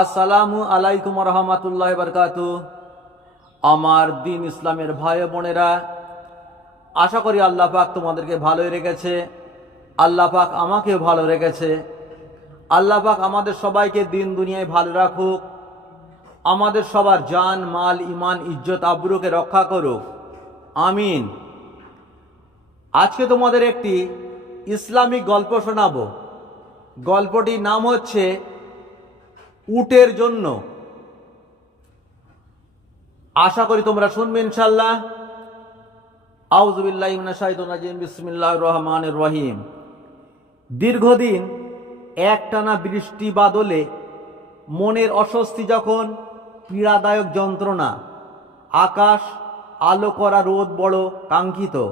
আসসালামু আলাইকুম রহমতুল্লাহ বরকাত। আমার দিন ইসলামের ভাই বোনেরা, আশা করি আল্লাহ পাক তোমাদেরকে ভালোই রেখেছে, আল্লাহ পাক আমাকেও ভালো রেখেছে। আল্লাহ পাক আমাদের সবাইকে দিন দুনিয়ায় ভালো রাখুক, আমাদের সবার জান, মাল ইমান ইজ্জত, আবরুকে রক্ষা করুক। আমিন। আজকে তোমাদের একটি ইসলামিক গল্প শোনাবো। গল্পটির নাম হচ্ছে উটের জন্য। আশা করি তোমরা শুনবে ইনশাল্লাহ আউজবিল্লাহ শাহিদিন বিসমিল্লাহ রহমান রহিম। দীর্ঘদিন একটানা বৃষ্টি বাদলে মনের অস্বস্তি যখন, পীড়াদায়ক যন্ত্রণা, আকাশ, আলো করা রোদ বড় কাঙ্ক্ষিত।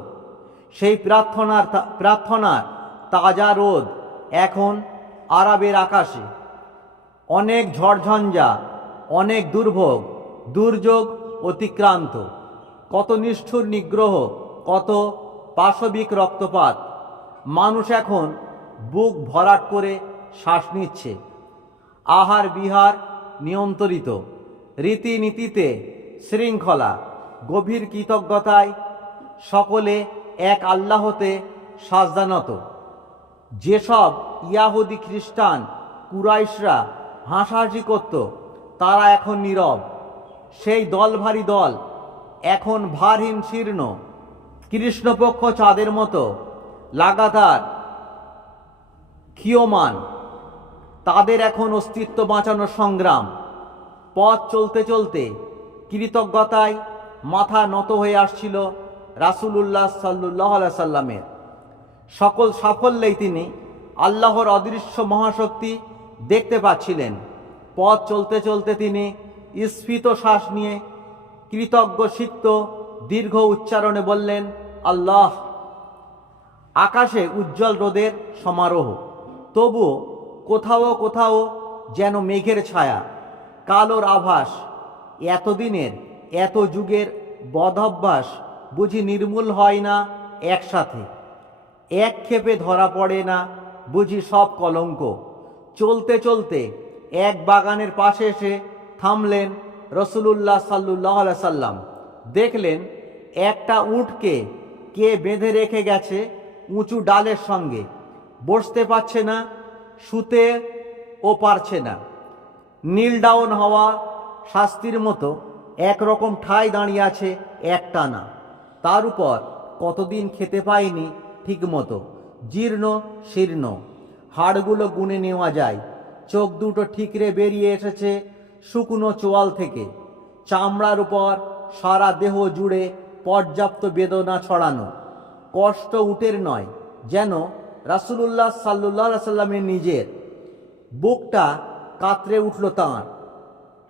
সেই প্রার্থনার প্রার্থনার তাজা রোদ এখন আরবের আকাশে। অনেক ঝড়ঝঞ্ঝা, অনেক দুর্ভোগ, দুর্যোগ অতিক্রান্ত। কত নিষ্ঠুর নিগ্রহ, কত পাশবিক রক্তপাত। মানুষ এখন বুক ভরাট করে শ্বাস নিচ্ছে। আহার বিহার নিয়ন্ত্রিত। রীতিনীতিতে শৃঙ্খলা, গভীর কৃতজ্ঞতায় সকলে এক আল্লাহতে সাজদানত। যেসব ইয়াহুদি খ্রিস্টান, কুরাইশরা হাসাহাসি করত। তারা এখন নীরব। সেই দল ভারী দল এখন ভারহীন শীর্ণ। কৃষ্ণপক্ষ চাঁদের মতো। লাগাতার ক্ষীয়মান। তাদের এখন অস্তিত্ব বাঁচানোর সংগ্রাম। পথ চলতে চলতে কৃতজ্ঞতায় মাথা নত হয়ে আসছিল রাসূলুল্লাহ সাল্লুল্লাহ সাল্লামের। সকল সাফল্যেই তিনি আল্লাহর অদৃশ্য মহাশক্তি দেখতে পাচ্ছিলেন। পথ চলতে চলতে তিনি স্ফীত শ্বাস নিয়ে কৃতজ্ঞ সিক্ত দীর্ঘ উচ্চারণে বললেন, আল্লাহ, আকাশে উজ্জ্বল রোদের সমারোহ। তবুও কোথাও কোথাও যেন মেঘের ছায়া, কালোর আভাস। এতদিনের, এত যুগের বদভ্যাস বুঝি নির্মূল হয় না একসাথে। এক ধরা পড়ে না বুঝি সব কলঙ্ক। চলতে চলতে এক বাগানের পাশে এসে থামলেন রসুলুল্লাহ সাল্লুল্লাহ সাল্লাম। দেখলেন একটা উটকে কে বেঁধে রেখে গেছে উঁচু ডালের সঙ্গে। বসতে পারছে না, শুতে ও পারছে না। নীল ডাউন হওয়া শাস্তির মতো একরকম ঠাই দাঁড়িয়ে আছে একটানা। তার উপর কতদিন খেতে পায়নি ঠিক মতো জীর্ণ শীর্ণ। হাড়গুলো গুনে নেওয়া যায়। চোখ দুটো ঠিকরে বেরিয়ে এসেছে শুকনো চোয়াল থেকে। চামড়ার উপর সারা দেহ জুড়ে পর্যাপ্ত বেদনা ছড়ানো। কষ্ট উটের নয়, যেন রাসূলুল্লাহ সাল্লুল্লাহ সাল্লামের নিজের। বুকটা কাতরে উঠল তাঁর।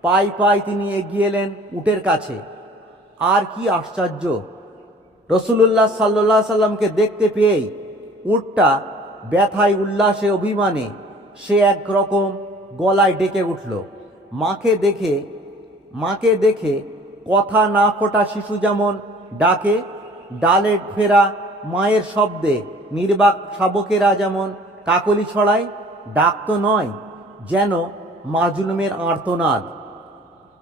পাই পাই তিনি এগিয়ে এলেন উটের কাছে। আর কি আশ্চর্য, রসুলুল্লাহ সাল্লাহ সাল্লামকে দেখতে পেয়েই উটটা ব্যথায়, উল্লাসে, অভিমানে সে এক রকম গলায় ডেকে উঠল। মাকে দেখে মাকে দেখে কথা না ফোটা শিশু যেমন ডাকে, ডালে ফেরা মায়ের শব্দে নির্বাক শাবকেরা যেমন কাকলি ছড়ায়, ডাক তো নয় যেন মাজলুমের আর্তনাদ।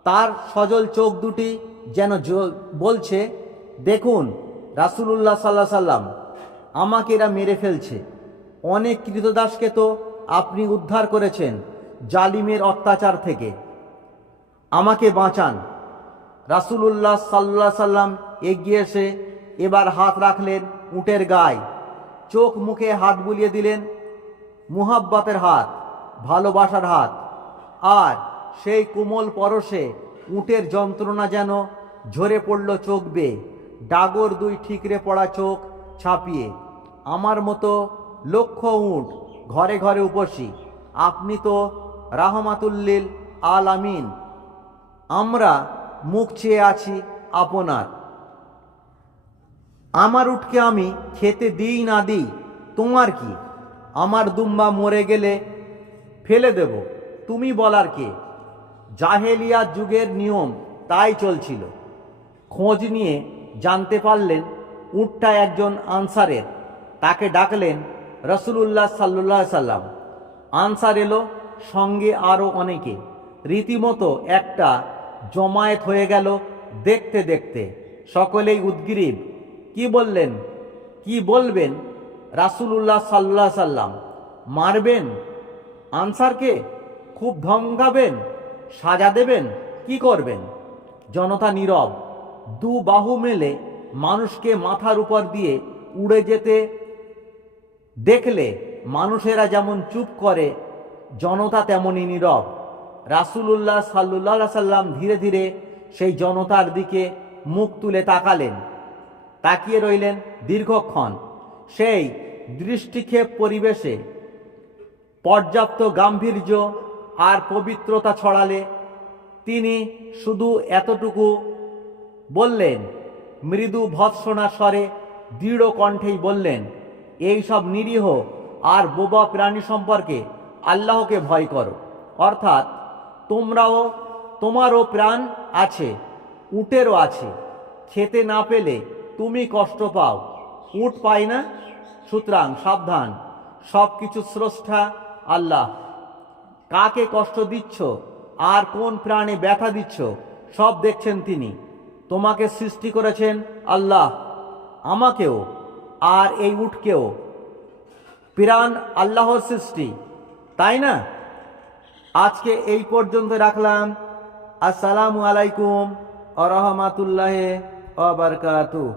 তার সজল চোখ দুটি যেন বলছে, দেখুন, রাসূলুল্লাহ সাল্লাহ সাল্লাম আমাকে এরা মেরে ফেলছে। অনেক কৃতদাসকে তো আপনি উদ্ধার করেছেন জালিমের অত্যাচার থেকে। আমাকে বাঁচান। রাসূলুল্লাহ সাল্লাহ সাল্লাম এগিয়ে এসে এবার হাত রাখলেন উটের গায়ে। চোখ মুখে হাত বুলিয়ে দিলেন, মুহাব্বাতের হাত, ভালোবাসার হাত। আর সেই কোমল পরশে উটের যন্ত্রণা যেন ঝরে পড়ল চোখ বেয়ে। ডাগর দুই ঠিকরে পড়া চোখ ছাপিয়ে। আমার মতো লক্ষ উট, ঘরে ঘরে উপসী। আপনি তো রাহমাতুল্লিল আল আমিন আমরা মুখ চেয়ে আছি আপনার। আমার উটকে আমি খেতে দিই না দিই, তোমার কি? আমার দুম্বা মরে গেলে ফেলে দেব, তুমি বলার কে? জাহেলিয়া যুগের নিয়ম তাই চলছিল। খোঁজ নিয়ে জানতে পারলেন, উটটা একজন আনসারের। তাকে ডাকলেন রসুলুল্লাহ সাল্লুল্লাহ সাল্লাম। আনসার এলো, সঙ্গে আরও অনেকে। রীতিমতো একটা জমায়েত হয়ে গেল দেখতে দেখতে। সকলেই উদ্গ্রীব। কি বললেন? কি বলবেন? রাসূলুল্লাহ সাল্লাহ সাল্লাম। মারবেন? আনসারকে? খুব ধমকাবেন? সাজা দেবেন? কি করবেন? জনতা নীরব। দু বাহু মেলে মানুষকে মাথার উপর দিয়ে উড়ে যেতে দেখলে মানুষেরা যেমন চুপ করে, জনতা তেমনই নীরব। রাসূলুল্লাহ সাল্লাহ সাল্লাম ধীরে ধীরে সেই জনতার দিকে মুখ তুলে তাকালেন। তাকিয়ে রইলেন দীর্ঘক্ষণ সেই দৃষ্টিক্ষেপ পরিবেশে। পর্যাপ্ত গাম্ভীর্য আর পবিত্রতা ছড়ালে তিনি শুধু এতটুকু বললেন, মৃদু ভৎসনা স্বরে দৃঢ় কণ্ঠেই বললেন এই সব নিরীহ আর বোবা প্রাণী সম্পর্কে আল্লাহকে ভয় করো। অর্থাৎ তোমরাও তোমারও প্রাণ আছে, উটেরও আছে। খেতে না পেলে তুমি কষ্ট পাও। উট পাই না? সুতরাং সাবধান। সব কিছু স্রষ্টা আল্লাহ। কাকে কষ্ট দিচ্ছ? আর কোন প্রাণে ব্যথা দিচ্ছ? সব দেখছেন তিনি। তোমাকে সৃষ্টি করেছেন আল্লাহ। আমাকেও আর এই উটকেও পিরান আল্লাহর সৃষ্টি, তাই না? আজকে এই পর্যন্ত রাখলাম। আসসালামু আলাইকুম আ রহমাতুল্লাহ আবরকাতু